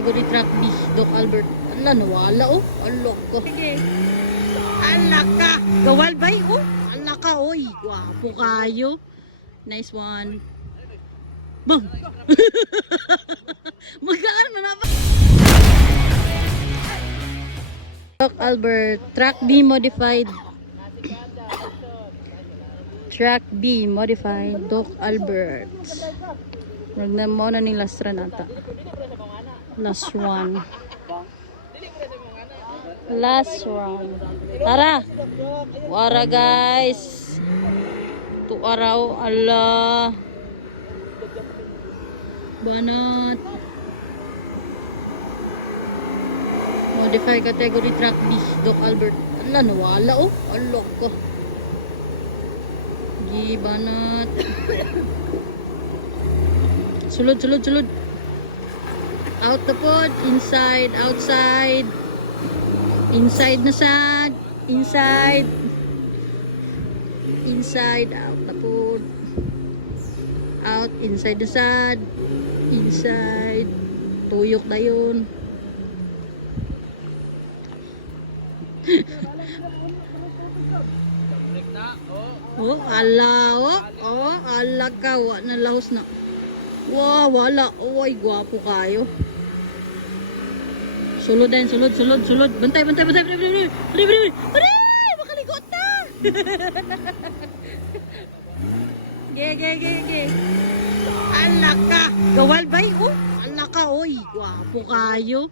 Category Track B, Doc Albert. Ala, nawala oh. Alok ko. Sige. Ala ka. Gawal bay oh. Ala ka oy. Gwapo kayo. Nice one. Bang. Magaan man na ba? Doc Albert, Track B modified. Track B modified, Doc Albert. Mo na ni last run ata. Last one. Last one. Tara. Wara guys. Tu araw Allah. Banat. Modify category track B, Doc Albert. Ala, nawala oh. Alok ko. Gibanat. Sulod, sulod, sulod. Out the pod. Inside, outside. Inside na sad. Inside. Inside, out the pod. Out, inside na sad. Inside. Tuyok na yun. Oh, ala, oh, ala ka, na lahos na. Wow, wala, oy, gwapo kayo. Sulod din, sulod, sulod, sulod. Bantay, bantay, bantay, bantay, bantay, bantay, bantay, makaligot na. Ge. Ala ka, gawal bay, oh, ala ka, oy, gwapo kayo.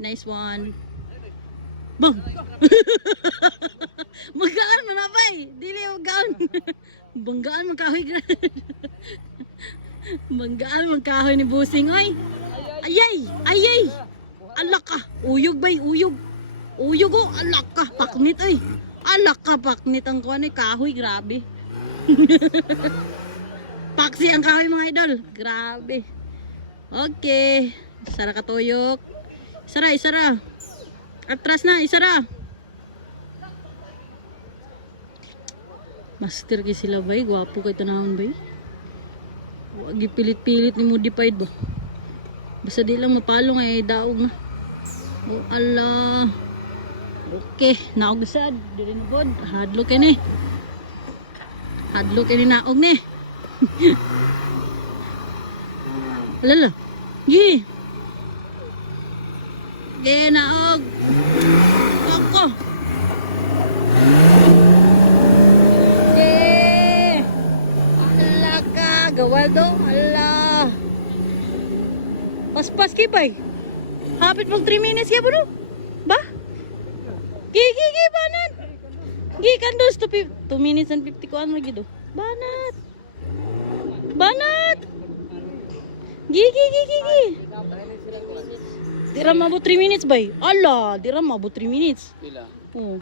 Nice one. Bang! Magaan man na ba eh. Dili magaan. Banggaan magkahoy. Banggaan magkahoy ni Busing. Oy! Ayay! Ayay! Alak ka! Uyog ba uyog? Uyog oh! Alak ka! Paknit ay! Alak ka! Paknit ang kuwan eh. Kahoy. Grabe. Paksi ang kahoy mga idol. Grabe. Okay. Isara ka tuyok. Isara, isara. Atras na, isara. Master kay sila bay, gwapo kay tanahon bay. Wag pilit-pilit ni modified ba. Basta di lang mapalo nga daog na. Oh Allah. Okay, naog sad, dili na bod. Hadlo kay ni. Hadlo kay ni naog ni. Lala. Gi. Ge naog. Ako. Ge. Allah ka, gawal do. Allah. Pas-pas ki bay. Hapit pang 3 minutes kaya bro. Ba? Gi banat. Gi kandos to 2 minutes and 50 ko ano gido. Banat. Banat. Gi. Dira mabot 3 minutes bay. Allah, dira mabot 3 minutes. Pila? Oh.